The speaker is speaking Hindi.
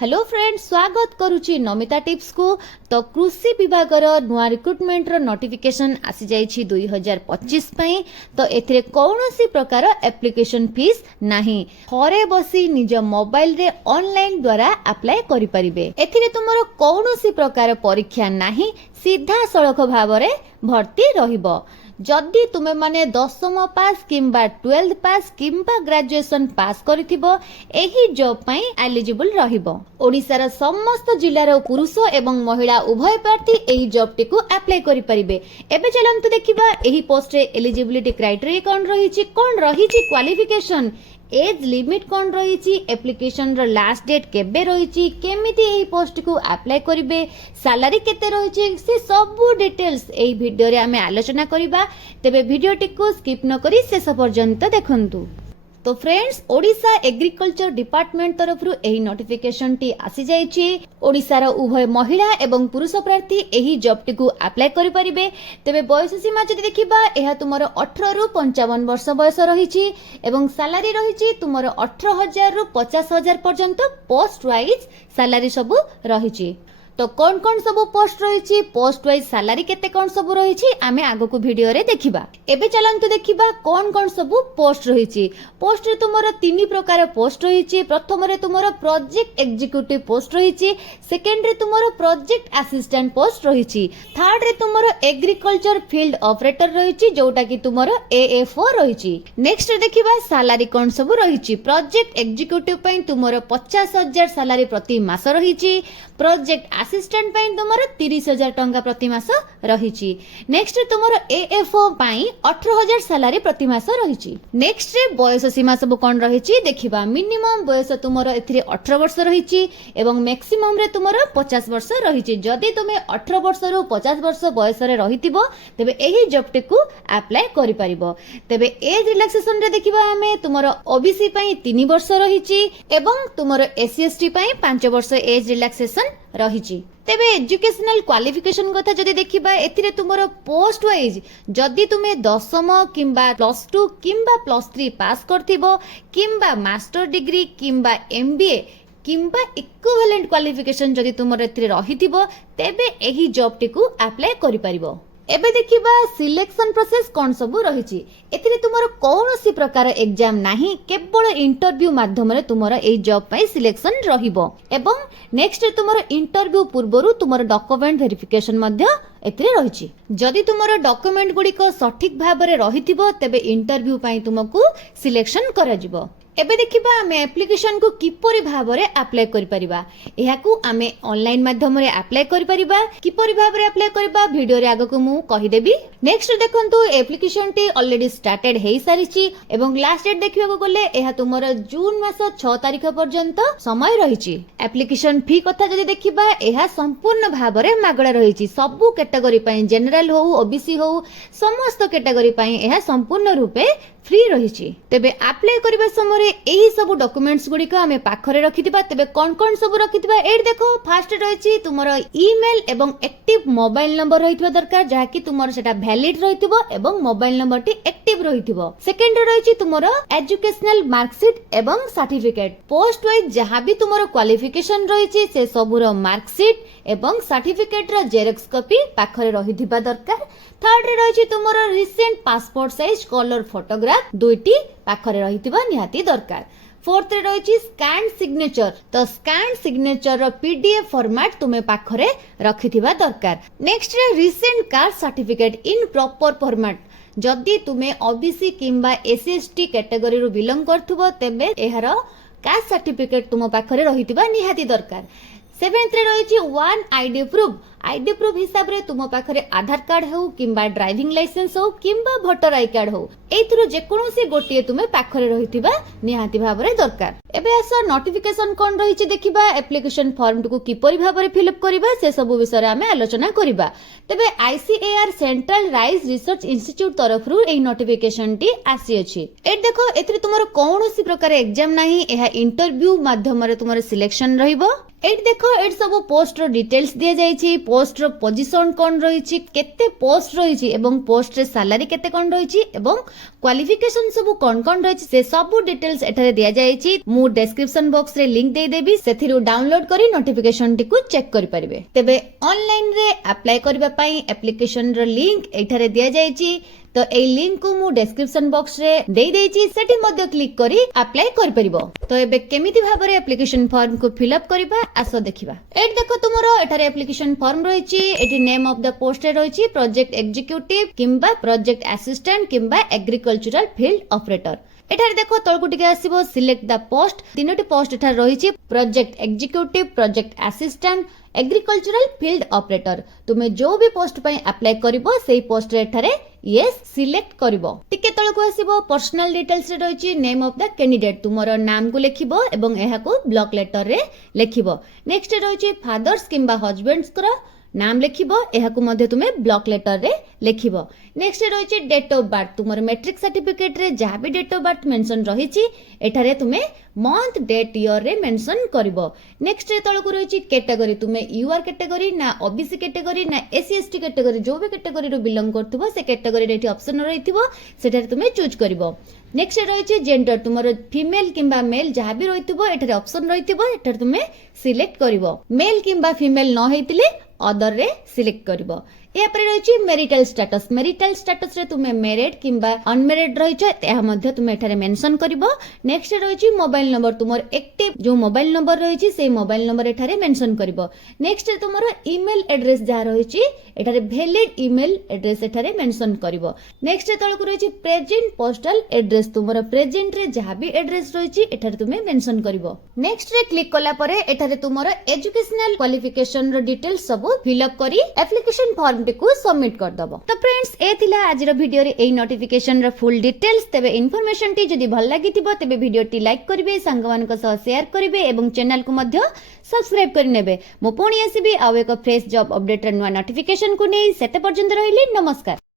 हेलो फ्रेंड्स, स्वागत करुची नमिता टिप्स को। तो कृषि विभाग नुआ रिक्रुटमेंट नोटिफिकेशन आसी जाइछि 2025 पई। तो एथिरे कौनसी प्रकार एप्लिकेशन फीस नाही, घरे बसी निज मोबाइल रे ऑनलाइन द्वारा अप्लाई करि परिबे। एथिरे तुमरो कौनसी प्रकार परीक्षा नाही, सीधा सड़क भावरे भर्ती रहिबो। जदि तुमे माने 10th पास किंबा 12th पास किंबा ग्रेजुएशन पास करिथिबो एही जॉब पई एलिजिबल रहिबो। ओडिसार समस्त जिल्लार पुरुष एवं महिला उभय प्रार्थी एही जॉब टिकु अप्लाई करि परिबे। एबे चलंतु देखिबा एही पोस्ट रे एलिजिबिलिटी क्राइटेरिया कोन रहिछि क्वालिफिकेशन, एज लिमिट कोन रहिछि, एप्लिकेशन रो लास्ट डेट केबे रहिछि, केमिति एही पोस्ट को अप्लाई करिवे, सैलरी केते रहिछि, से सब डिटेल्स एही वीडियो रे हमें आलोचना करिबा। तेबे वीडियो टिकु स्किप न करी शेष पर्यंत देखंतु। तो फ्रेंड्स, ओडिशा एग्रीकल्चर डिपार्टमेंट तरफ एही नोटिफिकेशन टी आसी जाइछि। ओडिसार उभय महिला एवं पुरुष प्रार्थी एही जॉब टी को अप्लाई करि परिबे। तेबे बयस सीमा जदि देखिबा एहा तुमरो 18 रु 55 वर्ष बयस रहिछि एवं सैलरी रहिछि तुमरो 18,000 रु 50,000 पर्यंत पोस्ट वाइज सैलरी सब रहिछि। तो कौन कौन सब पोस्ट रही, पोस्ट वाइज सैलरी केते कौन सब रही, आमे आगो को वीडियो रे देखिबा। एबे चलंतु देखिबा कौन कौन सब पोस्ट रही। पोस्ट रे तुमरो 3 प्रकार पोस्ट रही। प्रथम रे तुमरो प्रोजेक्ट एग्जीक्यूटिव पोस्ट रही, सेकंड रे तुमरो प्रोजेक्ट असिस्टेंट पोस्ट रही, थर्ड रे तुमरो एग्रीकल्चर फील्ड ऑपरेटर रही जोटा कि तुमरो AFO रही। नेक्स्ट रे देखिबा सैलरी कौन सब रही। प्रोजेक्ट एग्जीक्यूटिव पई तुमरो 50,000 सैलरी प्रति मास रही। प्रोजेक्ट असिस्टेंट पई तुमरो 30,000 टंका प्रति मास रहिछि। नेक्स्ट रे तुमरो AFO पई 18,000 सैलरी प्रति मास रहिछि। नेक्स्ट रे बयस सीमा सब कोन रहिछि देखिबा। मिनिमम बयस तुमरो एथिरे 18 वर्ष रहिछि एवं मैक्सिमम रे तुमरो 50 वर्ष रहिछि। जदि तुमे 18 वर्ष रु 50 वर्ष बयस रे रहितिबो तेबे एही जॉब टिकु अप्लाई करि परिबो। तेबे एज रिलैक्सेशन रे देखिबा हमें तुमरो OBC पई 3 वर्ष रहिछि एवं तुमरो SC ST पई 5 वर्ष एज रिलैक्सेशन रहिछि। तेबे एजुकेशनल क्वालिफिकेशन कथा जदि देखिबा एथिरे तुमरो पोस्ट वाइज जदि तुमे 10th किंबा +2 किंबा +3 पास करथिबो किंबा मास्टर डिग्री किंबा MBA किंबा इक्विवेलेंट क्वालिफिकेशन जदि तुमरो एथिरे रहिथिबो तेबे एही जॉब टिकु अप्लाई करि परिबो। एबे देखिबा सिलेक्शन प्रोसेस कोन सब रहिछि। एथिरे तुमरो कौनसी प्रकार एग्जाम नाही, केवल इंटरव्यू माध्यम रे तुमरो एई जॉब पई सिलेक्शन रहिबो। एवं नेक्स्ट तुमरो इंटरव्यू पूर्वरु तुमरो डॉक्यूमेंट वेरिफिकेशन मध्य एथिरे रहिछि। जदि तुमरो डॉक्यूमेंट गुडी को सठिक भाव रे रहिथिबो तेबे इंटरव्यू पई तुमको सिलेक्शन करा जिवो। एबे देखिबा हमें एप्लिकेशन को किपरि भाव रे अप्लाई करि परिबा। एहाकू हमें ऑनलाइन माध्यम रे अप्लाई करि परिबा। किपरि भाव रे अप्लाई करबा वीडियो रे आगो को मु कहि देबी। नेक्स्ट देखंतु एप्लिकेशन टी ऑलरेडी स्टार्टेड हेई सारिछि एवं लास्ट डेट देखिबा को गले एहा तुमरो जून मास 6 तारिख पर्यंत समय रहिछि। एप्लिकेशन फी कथा जदि देखिबा एहा संपूर्ण भाव रे मागड़ा रहिछि। सबु कैटेगरी पई जनरल हो OBC हो समस्त कैटेगरी पई एहा संपूर्ण रूपे फ्री रहिछि। तेबे अप्लाई करबा समय एही सब डॉक्यूमेंट्स गुडी को हमें पाखरे रखिथिबा। तेबे कोन सब रखिथिबा एड देखो। फर्स्ट रहिछि तुमरो ईमेल एवं एक्टिव मोबाइल नंबर रहितबा दरकार जहा कि तुमरो सेटा वैलिड रहितबो एवं मोबाइल नंबर टी एक्टिव रहितबो। सेकंड रहिछि तुमरो एजुकेशनल मार्कशीट एवं सर्टिफिकेट। पोस्ट वाइज जहा भी तुमरो क्वालिफिकेशन रहिछि से सबुरो मार्कशीट एवं सर्टिफिकेट रो जेरॉक्स कॉपी पाखरे रहितबा दरकार। थर्ड रे रहिछि तुमरो recent passport size colour photograph दुईटी पाखरे रहितबा निहाती दरकार। फोर्थ रे रहिछि स्कैन सिग्नेचर। तो स्कैन सिग्नेचर रो PDF फॉर्मेट तुमे पाखरे रखिथिबा दरकार। नेक्स्ट रे recent caste certificate in proper format. जदि तुमे OBC किंबा SC ST कैटेगरी रो बिलोंग करथुबो तेबे एहारो कास्ट सर्टिफिकेट तुम पाखरे रहितबा निहाती दरकार। सेवेंथ रे रहिछि one ID proof. ID proof हिसाब रे तुम पाखरे आधार कार्ड हो किंबा ड्राइविंग लाइसेंस हो किंबा वोटर आई कार्ड हो एथुरो जे कोनोसी गोटिए तुमे पाखरे रहितबा निहाती भाव रे दरकार। एबे आस नोटिफिकेशन कोन रहिछि देखिबा। एप्लिकेशन फॉर्म को किपरि भाव रे फिल अप करबा से सब विषय रे हमें आलोचना करबा। तबे ICAR central rice research institute तरफ रु एई नोटिफिकेशन टी आसी अछि। ए देखो एथरे तुमरो कोनोसी प्रकार एग्जाम नाही, एहा इंटरव्यू माध्यम रे तुमरो सिलेक्शन रहिबो एट देख एट सब पोस्ट रो डिटेल्स दिया जाइछि पोस्ट रो पोजीशन कोन रहिछि केते पोस्ट रहिछि एवं पोस्ट रे सैलरी केते कोन रहिछि एवं क्वालिफिकेशन सब कोन कोन रहिछि से सब डिटेल्स एठारे दिया जाइछि मु डिस्क्रिप्शन बॉक्स रे लिंक दे देबी सेथिरु डाउनलोड करी नोटिफिकेशन टी को चेक करि परिबे तबे ऑनलाइन रे अप्लाई करबा पई एप्लीकेशन रो लिंक एठारे दिया जाइछि तो ए लिंक को मु डिस्क्रिप्शन बॉक्स रे देई देइछि सेठी मध्ये क्लिक करी अप्लाई कर परिबो तो एबे केमिति भाबरे एप्लीकेशन फॉर्म को फिल अप करबा आसो देखिबा एट देखो तुमरो एठारे एप्लीकेशन फॉर्म रहिछि एठी नेम ऑफ द पोस्ट रे रहिछि प्रोजेक्ट एग्जीक्यूटिव किंबा प्रोजेक्ट असिस्टेंट किंबा एग्रीकल्चरल फील्ड ऑपरेटर एठारे देखो तळकु टिके आसीबो सिलेक्ट द पोस्ट तीनोटी पोस्ट एठारे रहिछि project executive project assistant agricultural field operator तुमे जो भी पोस्ट पई अप्लाई करिवो सेही पोस्ट रे एठारे यस सिलेक्ट करिवो टिके तळकु आसीबो पर्सनल डिटेल्स रे रहिछि नेम ऑफ द कैंडिडेट तुमरो नाम को लेखिबो एवं एहा को ब्लॉक लेटर रे लेखिबो नेक्स्ट रहिछि फादर्स किंबा हस्बैंड्स कर नाम लेखिबो एहाकु मध्ये तुमे ब्लॉक लेटर रे लेखिबो नेक्स्ट रहिछि डेट ऑफ बर्थ तुमर मैट्रिक सर्टिफिकेट रे जहा भी डेट ऑफ बर्थ मेंशन रहिछि एठारे तुमे मंथ डेट ईयर रे मेंशन करिवो नेक्स्ट रे तळकु रहिछि कैटेगरी तुमे यूआर कैटेगरी ना ओबीसी कैटेगरी ना एससी एसटी कैटेगरी जो भी कैटेगरी रो बिलोंग करथुबो से कैटेगरी रे एठी ऑप्शन रहिथिबो सेठारे तुमे चूज करिवो नेक्स्ट रहिछि जेंडर तुमर फीमेल किंबा मेल जहा भी रहिथिबो एठारे ऑप्शन रहिथिबो एठारे तुमे सिलेक्ट करिवो मेल किंबा फीमेल न हेतिले अदर रे सिलेक्ट करिवो या पर रहिछि मैरिटल स्टेटस रे तुमे मैरिड किंबा अनमैरिड रहिछ एहा मध्ये तुमे एठारे मेंशन करिवो नेक्स्ट रहिछि मोबाइल नंबर तुमर एक्टिव जो मोबाइल नंबर रहिछि से मोबाइल नंबर एठारे मेंशन करिवो नेक्स्ट तुमर ईमेल एड्रेस जहा रहिछि एठारे वैलिड ईमेल एड्रेस एठारे मेंशन करिवो नेक्स्ट तळकु रहिछि प्रेजेंट पोस्टल एड्रेस तुमर प्रेजेंट रे जहा भी एड्रेस रहिछि एठारे तुमे मेंशन करिवो नेक्स्ट रे क्लिक कला परे एठारे तुमर एजुकेशनल क्वालिफिकेशन रो डिटेल्स सब फिल अप करी एप्लीकेशन फॉर्म को सबमिट कर दबो तो फ्रेंड्स ए थिला आज रो वीडियो रे एई नोटिफिकेशन रो फुल डिटेल्स तबे इन्फॉर्मेशन टी जदी भल लागिथिबो तबे वीडियो टी लाइक करिवे संगवान को सह शेयर करिवे एवं चैनल को मध्य सब्सक्राइब करि नेबे मो पुणी आसीबी आ एक फ्रेश जॉब अपडेट रे नुवा नोटिफिकेशन को नै सेते पर्यंत रहिली नमस्कार।